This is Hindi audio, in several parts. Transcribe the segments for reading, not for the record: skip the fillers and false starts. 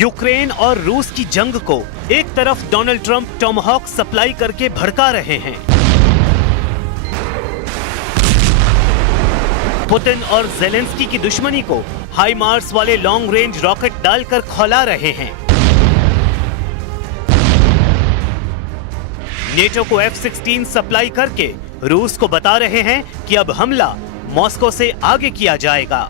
यूक्रेन और रूस की जंग को एक तरफ डोनाल्ड ट्रंप टॉमहॉक सप्लाई करके भड़का रहे हैं, पुतिन और ज़ेलेंस्की की दुश्मनी को हाइमार्स वाले लॉन्ग रेंज रॉकेट डालकर खौला रहे हैं। नेटो को F-16 सप्लाई करके रूस को बता रहे हैं कि अब हमला मॉस्को से आगे किया जाएगा।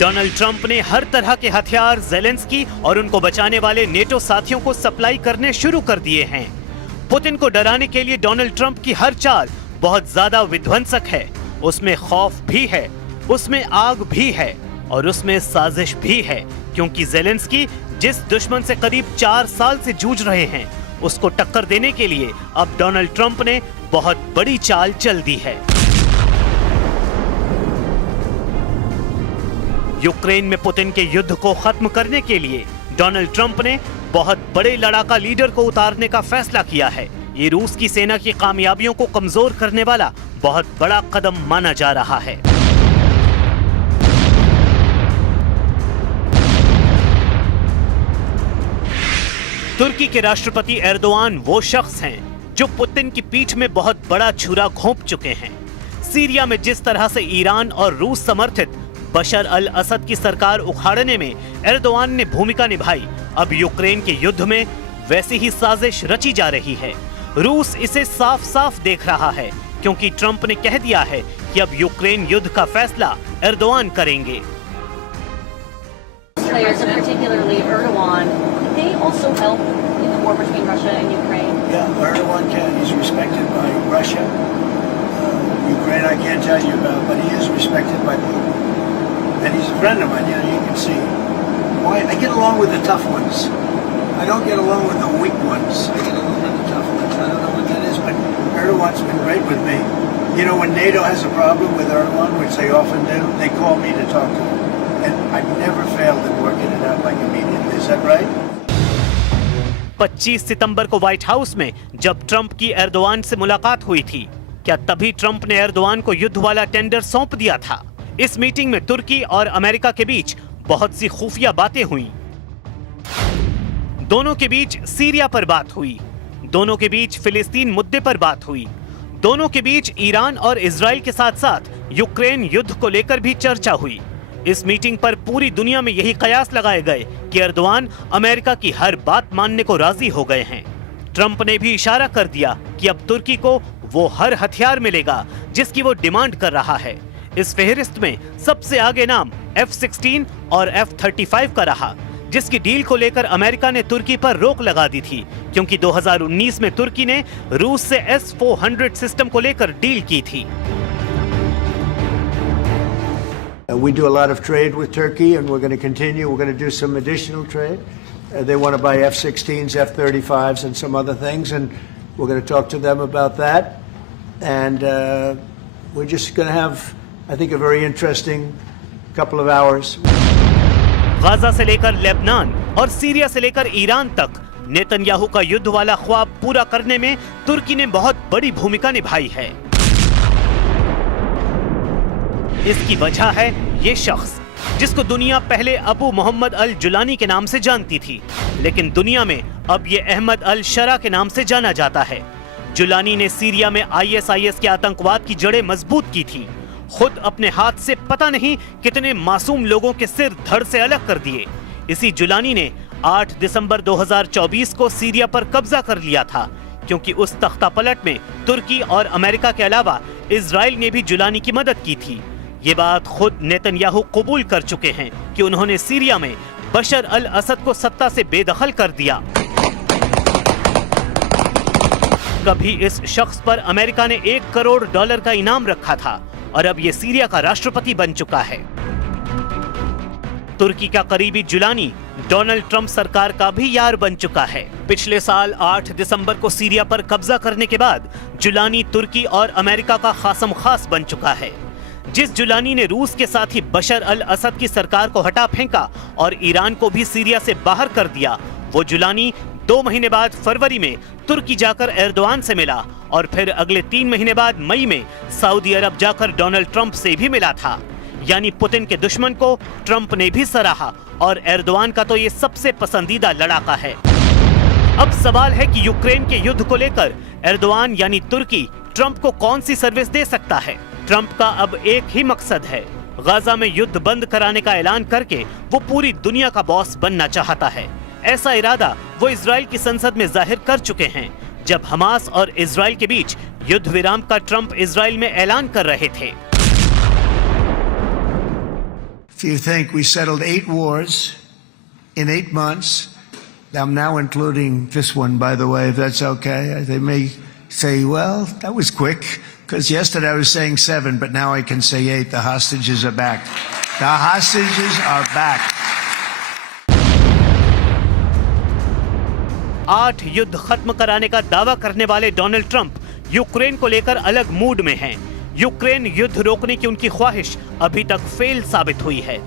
डोनाल्ड ट्रंप ने हर तरह के हथियार ज़ेलेंस्की और उनको बचाने वाले नेटो साथियों को सप्लाई करने शुरू कर दिए हैं। पुतिन को डराने के लिए डोनाल्ड ट्रंप की हर चाल बहुत ज्यादा विध्वंसक है। उसमें खौफ भी है, उसमें आग भी है और उसमें साजिश भी है, क्योंकि ज़ेलेंस्की जिस दुश्मन से करीब 4 साल से जूझ रहे हैं, उसको टक्कर देने के लिए अब डोनाल्ड ट्रंप ने बहुत बड़ी चाल चल दी है। यूक्रेन में पुतिन के युद्ध को खत्म करने के लिए डोनाल्ड ट्रंप ने बहुत बड़े लड़ाका लीडर को उतारने का फैसला किया है। ये रूस की सेना की कामयाबियों को कमजोर करने वाला बहुत बड़ा कदम माना जा रहा है। तुर्की के राष्ट्रपति एर्दोआन वो शख्स हैं जो पुतिन की पीठ में बहुत बड़ा छुरा घोंप चुके हैं। सीरिया में जिस तरह से ईरान और रूस समर्थित बशर अल असद की सरकार उखाड़ने में एर्दोआन ने भूमिका निभाई, अब यूक्रेन के युद्ध में वैसी ही साजिश रची जा रही है। रूस इसे साफ साफ देख रहा है, क्योंकि ट्रंप ने कह दिया है कि अब यूक्रेन युद्ध का फैसला एर्दोआन करेंगे। Players, and particularly Erdogan, they also help in the war between Russia and Ukraine. Yeah, Erdogan he's respected by Russia. Ukraine I can't tell you about, but he is respected by Putin. And he's a friend of mine, you can see. Why? I get along with the tough ones. I don't get along with the weak ones. I get along with the tough ones. I don't know what that is, but Erdogan's been great with me. You know, when NATO has a problem with Erdogan, which they often do, they call me to talk to him. And I've never failed in working it out like immediately. Is that right? 25 सितंबर को व्हाइट हाउस में जब ट्रंप की एर्दोआन से मुलाकात हुई थी, क्या तभी ट्रंप ने एर्दोआन को युद्ध वाला टेंडर सौंप दिया था? इस मीटिंग में तुर्की और अमेरिका के बीच बहुत सी खुफिया बातें हुई। दोनों के बीच सीरिया पर बात हुई, दोनों के बीच फिलिस्तीन मुद्दे पर बात हुई, दोनों के बीच ईरान और इजराइल के साथ साथ यूक्रेन युद्ध को लेकर भी चर्चा हुई। इस मीटिंग पर पूरी दुनिया में यही कयास लगाए गए कि एर्दोआन अमेरिका की हर बात मानने को राजी हो गए हैं। ट्रंप ने भी इशारा कर दिया कि अब तुर्की को वो हर हथियार मिलेगा जिसकी वो डिमांड कर रहा है। इस फहरिस्त में सबसे आगे नाम F-16 और F-35 का रहा, जिसकी डील को लेकर अमेरिका ने तुर्की पर रोक लगा दी थी, क्योंकि 2019 में तुर्की ने रूस से S-400 सिस्टम को लेकर डील की थी। We do a lot of trade with Turkey, and we're going to continue. We're going to do some additional trade. They want to buy F-16s, F-35s, and some other things, and we're going to talk to them about that. And we're just going to have, I think, a very interesting couple of hours. Gaza से लेकर लेबनान और सीरिया से लेकर ईरान तक नेतन्याहू का युद्ध वाला ख्वाब पूरा करने में तुर्की ने बहुत बड़ी भूमिका निभाई है। इसकी वजह है ये शख्स, जिसको दुनिया पहले अबू मोहम्मद अल जुलानी के नाम से जानती थी, लेकिन दुनिया में अब ये अहमद अल शरा के नाम से जाना जाता है। जुलानी ने सीरिया में ISIS के आतंकवाद की जड़ें मजबूत की थी। खुद अपने हाथ से पता नहीं कितने मासूम लोगों के सिर धड़ से अलग कर दिए। इसी जुलानी ने 8 दिसंबर 2024 को सीरिया पर कब्जा कर लिया था, क्योंकि उस तख्तापलट में तुर्की और अमेरिका के अलावा इजराइल ने भी जुलानी की मदद की थी। ये बात खुद नेतन्याहू कबूल कर चुके हैं कि उन्होंने सीरिया में बशर अल असद को सत्ता से बेदखल कर दिया। कभी इस शख्स पर अमेरिका ने $1 करोड़ का इनाम रखा था और अब ये सीरिया का राष्ट्रपति बन चुका है। तुर्की का करीबी जुलानी डोनाल्ड ट्रंप सरकार का भी यार बन चुका है। पिछले साल 8 दिसंबर को सीरिया पर कब्जा करने के बाद जुलानी तुर्की और अमेरिका का खासम खास बन चुका है। जिस जुलानी ने रूस के साथ ही बशर अल असद की सरकार को हटा फेंका और ईरान को भी सीरिया से बाहर कर दिया, वो जुलानी 2 महीने बाद फरवरी में तुर्की जाकर एर्दोआन से मिला और फिर अगले 3 महीने बाद मई में सऊदी अरब जाकर डोनाल्ड ट्रंप से भी मिला था। यानी पुतिन के दुश्मन को ट्रंप ने भी सराहा और एर्दोआन का तो ये सबसे पसंदीदा लड़ाका है। अब सवाल है कि यूक्रेन के युद्ध को लेकर एर्दोआन यानी तुर्की ट्रंप को कौन सी सर्विस दे सकता है। ट्रंप का अब एक ही मकसद है, गाजा में युद्ध बंद कराने का ऐलान करके वो पूरी दुनिया का बॉस बनना चाहता है। ऐसा इरादा वो इजराइल की संसद में जाहिर कर चुके हैं जब हमास और इजराइल के बीच युद्ध विराम का ट्रंप इजराइल में ऐलान कर रहे थे। If you think we settled 8 wars in 8 months, I'm now including this one, by the way, if that's okay. They may say, well, that was quick, because yesterday I was saying 7, but now I can say 8. The hostages are back. The hostages are back. 8 युद्ध खत्म कराने का दावा करने वाले डोनाल्ड ट्रंप यूक्रेन को लेकर अलग मूड में हैं। यूक्रेन युद्ध रोकने की उनकी ख्वाहिश अभी तक फेल साबित हुई है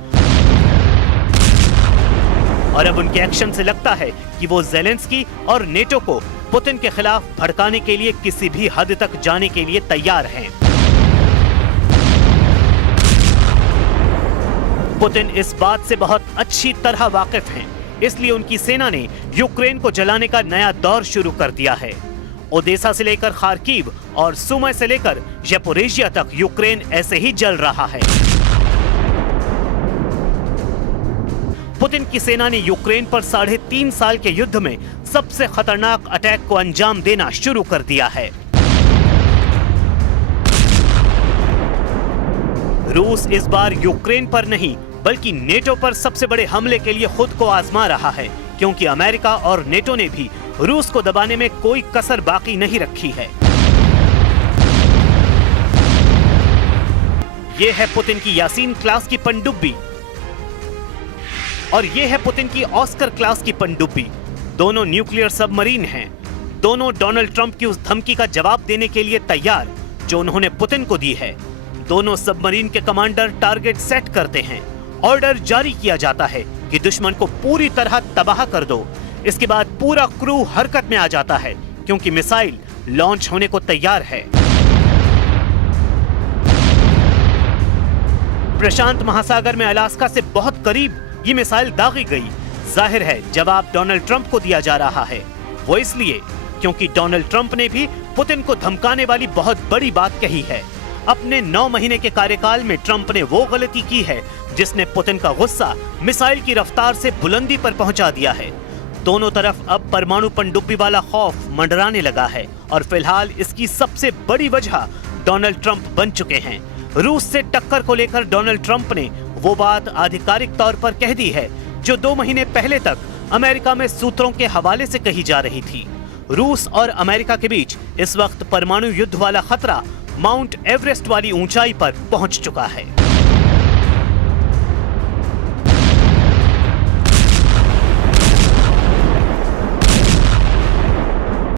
और अब उनके एक्शन से लगता है कि वो ज़ेलेंस्की और नेटो को पुतिन के खिलाफ भड़काने के लिए किसी भी हद तक जाने के लिए तैयार हैं। पुतिन इस बात से बहुत अच्छी तरह वाकिफ हैं, इसलिए उनकी सेना ने यूक्रेन को जलाने का नया दौर शुरू कर दिया है। ओदेसा से लेकर खार्किव और सुमी से लेकर ज़पोरिजिया तक यूक्रेन ऐसे ही जल रहा है। पुतिन की सेना ने यूक्रेन पर 3.5 साल के युद्ध में सबसे खतरनाक अटैक को अंजाम देना शुरू कर दिया है। रूस इस बार यूक्रेन पर नहीं बल्कि नेटो पर सबसे बड़े हमले के लिए खुद को आजमा रहा है, क्योंकि अमेरिका और नेटो ने भी रूस को दबाने में कोई कसर बाकी नहीं रखी है। ये है पुतिन की यासीन क्लास की पनडुब्बी और ये है पुतिन की ऑस्कर क्लास की पनडुब्बी। दोनों न्यूक्लियर सबमरीन हैं। दोनों डोनाल्ड ट्रंप की उस धमकी का जवाब देने के लिए तैयार जो उन्होंने पुतिन को दी है। दोनों सबमरीन के कमांडर टारगेट सेट करते हैं। ऑर्डर जारी किया जाता है कि दुश्मन को पूरी तरह तबाह कर दो। इसके बाद पूरा क्रू हरकत में आ जाता है क्योंकि मिसाइल लॉन्च होने को तैयार है। प्रशांत महासागर में अलास्का से बहुत करीब ये मिसाइल दागी गई। जाहिर है जवाब डोनाल्ड ट्रंप को दिया जा रहा है। वो इसलिए क्योंकि डोनाल्ड ट्रंप ने भी पुतिन को धमकाने वाली बहुत बड़ी बात कही है। अपने 9 महीने के कार्यकाल में ट्रंप ने वो गलती की है जिसने पुतिन का गुस्सा मिसाइल की रफ्तार से बुलंदी पर पहुंचा दिया है। दोनों तरफ अब परमाणु पनडुब्बी वाला खौफ मंडराने लगा है और फिलहाल इसकी सबसे बड़ी वजह डोनाल्ड ट्रंप बन चुके हैं। रूस से टक्कर को लेकर डोनाल्ड ट्रंप ने वो बात आधिकारिक तौर पर कह दी है जो 2 महीने पहले तक अमेरिका में सूत्रों के हवाले से कही जा रही थी। रूस और अमेरिका के बीच इस वक्त परमाणु युद्ध वाला खतरा माउंट एवरेस्ट वाली ऊंचाई पर पहुंच चुका है।